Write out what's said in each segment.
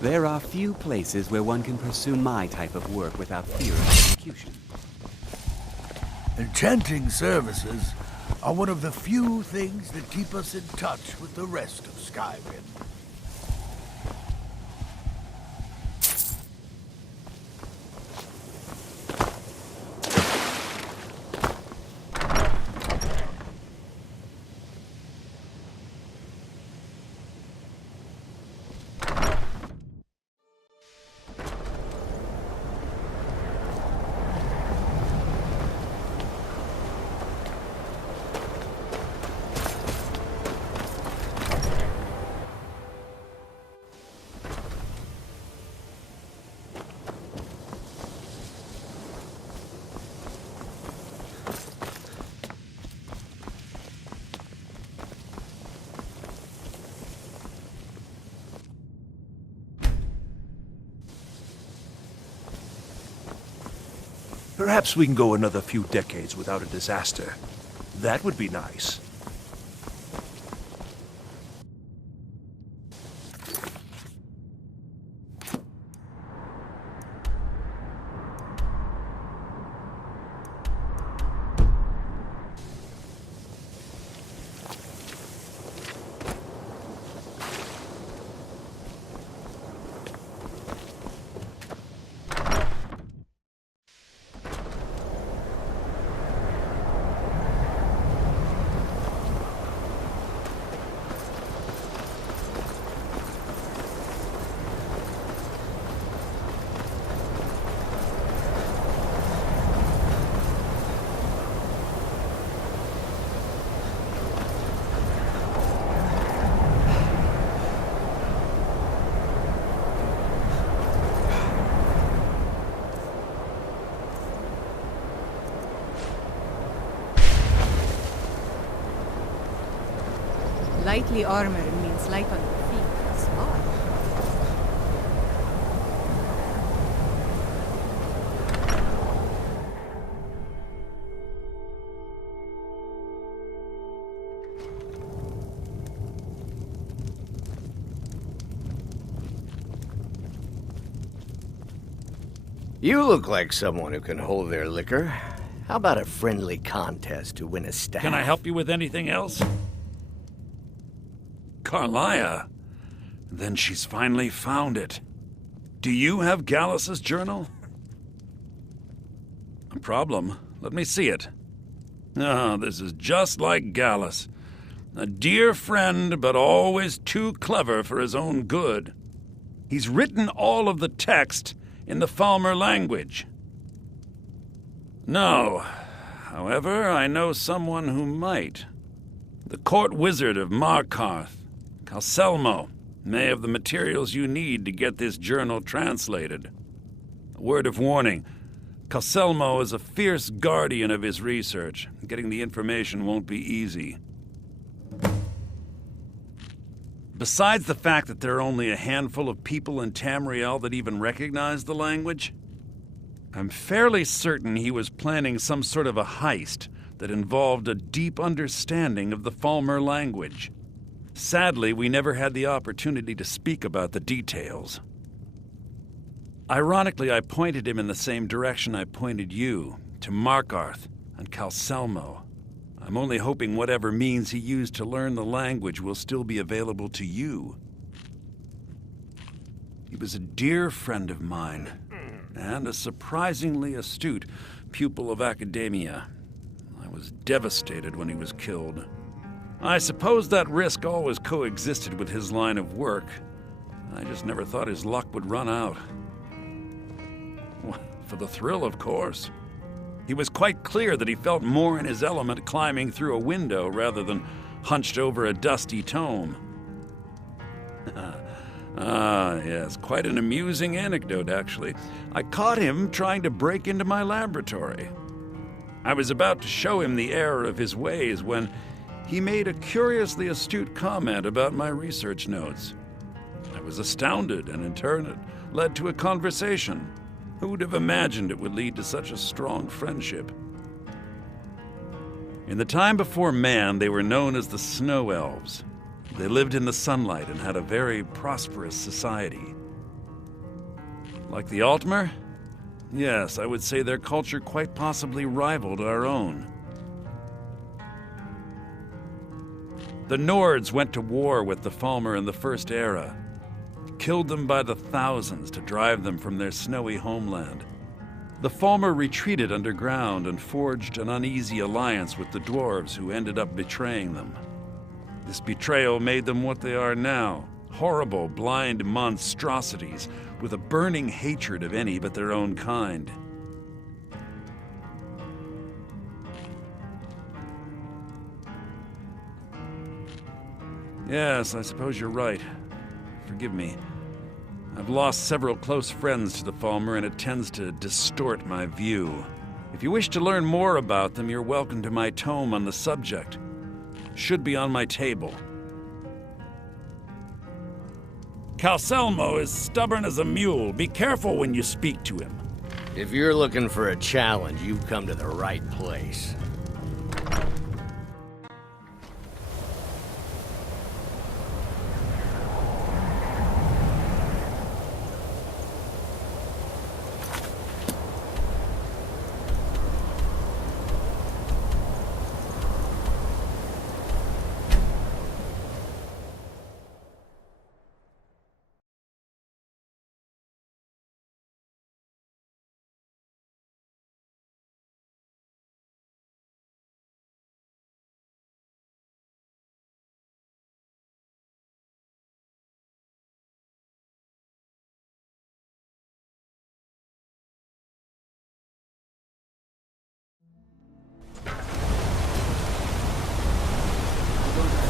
There are few places where one can pursue my type of work without fear of execution. Enchanting services are one of the few things that keep us in touch with the rest of Skyrim. Perhaps we can go another few decades without a disaster. That would be nice. Lightly armored means light on your feet. Smart. You look like someone who can hold their liquor. How about a friendly contest to win a staff? Can I help you with anything else? Carlia. Then she's finally found it. Do you have Gallus's journal? A problem? Let me see it. Ah, this is just like Gallus. A dear friend, but always too clever for his own good. He's written all of the text in the Falmer language. No. However, I know someone who might. The court wizard of Markarth, Calselmo, may have the materials you need to get this journal translated. A word of warning, Calselmo is a fierce guardian of his research. Getting the information won't be easy. Besides the fact that there are only a handful of people in Tamriel that even recognize the language, I'm fairly certain he was planning some sort of a heist that involved a deep understanding of the Falmer language. Sadly, we never had the opportunity to speak about the details. Ironically, I pointed him in the same direction I pointed you, to Markarth and Calselmo. I'm only hoping whatever means he used to learn the language will still be available to you. He was a dear friend of mine, and a surprisingly astute pupil of academia. I was devastated when he was killed. I suppose that risk always coexisted with his line of work. I just never thought his luck would run out. For the thrill, of course. He was quite clear that he felt more in his element climbing through a window rather than hunched over a dusty tome. Yes, quite an amusing anecdote, actually. I caught him trying to break into my laboratory. I was about to show him the error of his ways when he made a curiously astute comment about my research notes. I was astounded, and in turn it led to a conversation. Who would have imagined it would lead to such a strong friendship? In the time before man, they were known as the Snow Elves. They lived in the sunlight and had a very prosperous society. Like the Altmer? Yes, I would say their culture quite possibly rivaled our own. The Nords went to war with the Falmer in the First Era, killed them by the thousands to drive them from their snowy homeland. The Falmer retreated underground and forged an uneasy alliance with the dwarves who ended up betraying them. This betrayal made them what they are now, horrible, blind monstrosities with a burning hatred of any but their own kind. Yes, I suppose you're right. Forgive me. I've lost several close friends to the Falmer, and it tends to distort my view. If you wish to learn more about them, you're welcome to my tome on the subject. Should be on my table. Calselmo is stubborn as a mule. Be careful when you speak to him. If you're looking for a challenge, you've come to the right place.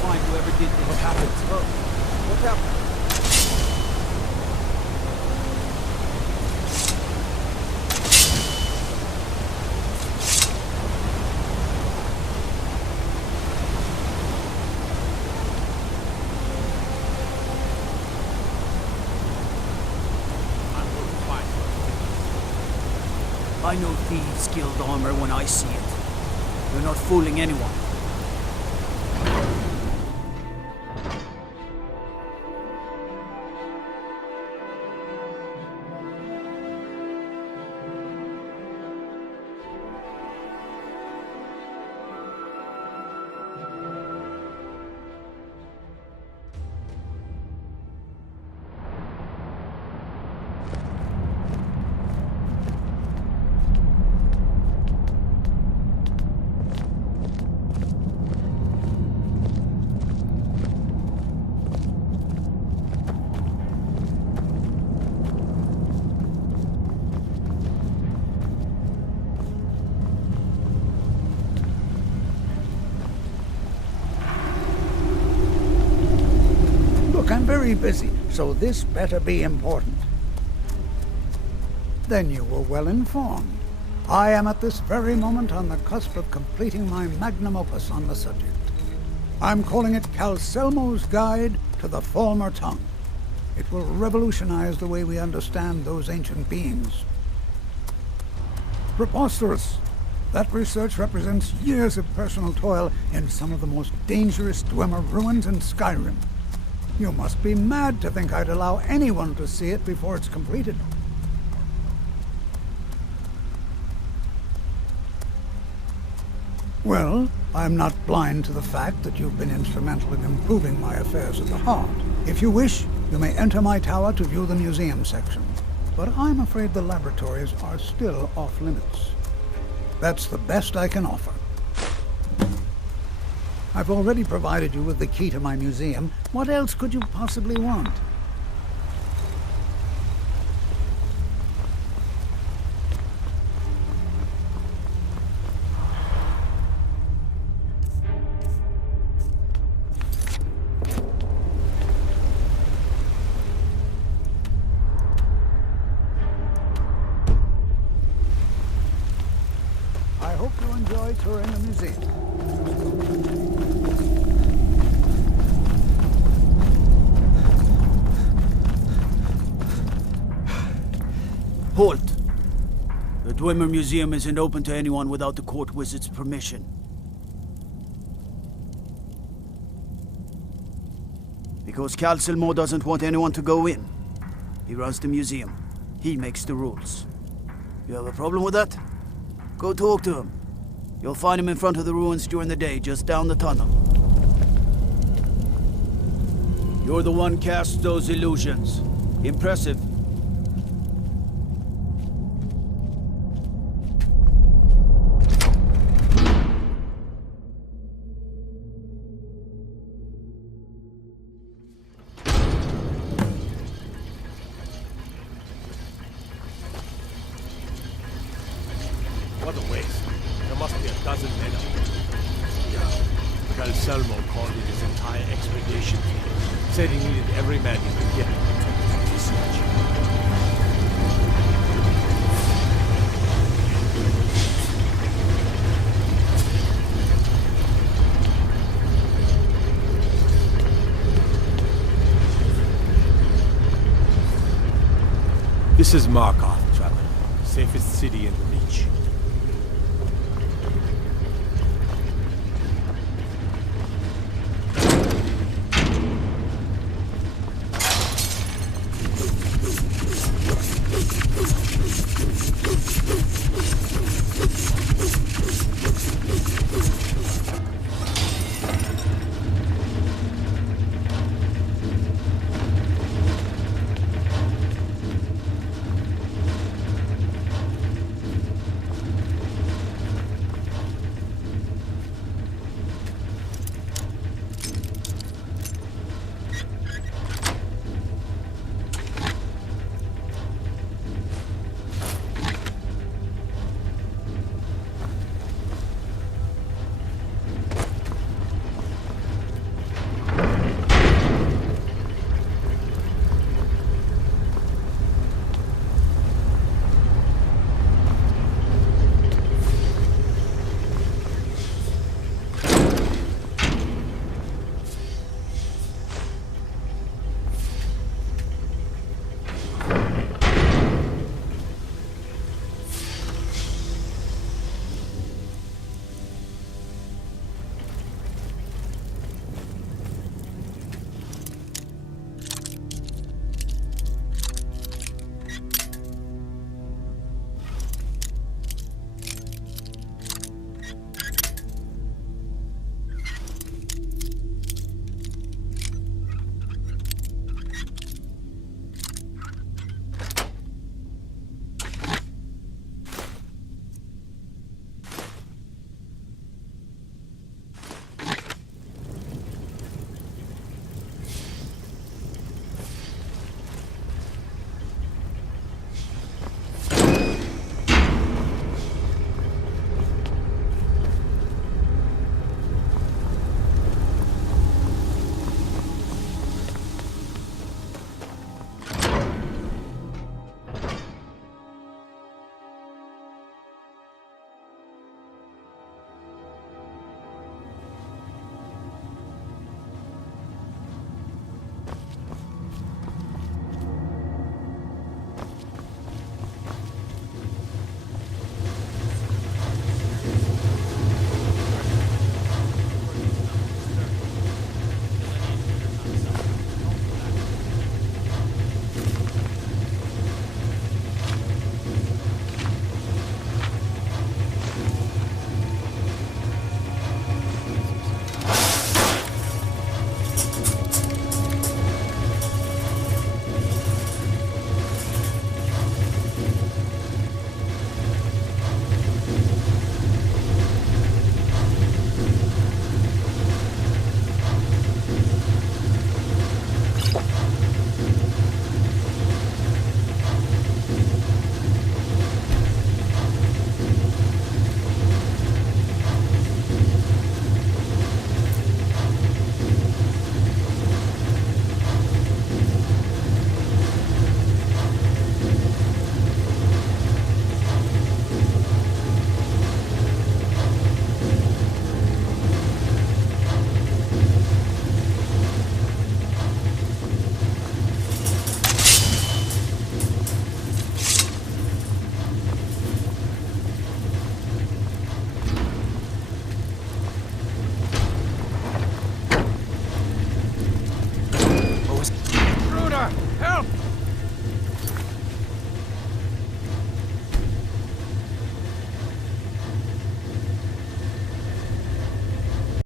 Find whoever did this. What happened? What happened? I know thieves' guild armor when I see it. You're not fooling anyone. I'm very busy, so this better be important. Then you were well informed. I am at this very moment on the cusp of completing my magnum opus on the subject. I'm calling it Calselmo's Guide to the Falmer Tongue. It will revolutionize the way we understand those ancient beings. Preposterous! That research represents years of personal toil in some of the most dangerous Dwemer ruins in Skyrim. You must be mad to think I'd allow anyone to see it before it's completed. Well, I'm not blind to the fact that you've been instrumental in improving my affairs at the heart. If you wish, you may enter my tower to view the museum section. But I'm afraid the laboratories are still off limits. That's the best I can offer. I've already provided you with the key to my museum. What else could you possibly want? I hope you enjoy touring the museum. Halt! The Dwemer Museum isn't open to anyone without the court wizard's permission. Because Calselmo doesn't want anyone to go in. He runs the museum. He makes the rules. You have a problem with that? Go talk to him. You'll find him in front of the ruins during the day, just down the tunnel. You're the one cast those illusions. Impressive. What a waste. There must be a dozen men up there. Yeah. Calselmo called it his entire expedition. Said he needed every man he could get to protect his research. This is Markov, traveler. Safest city in the Reach.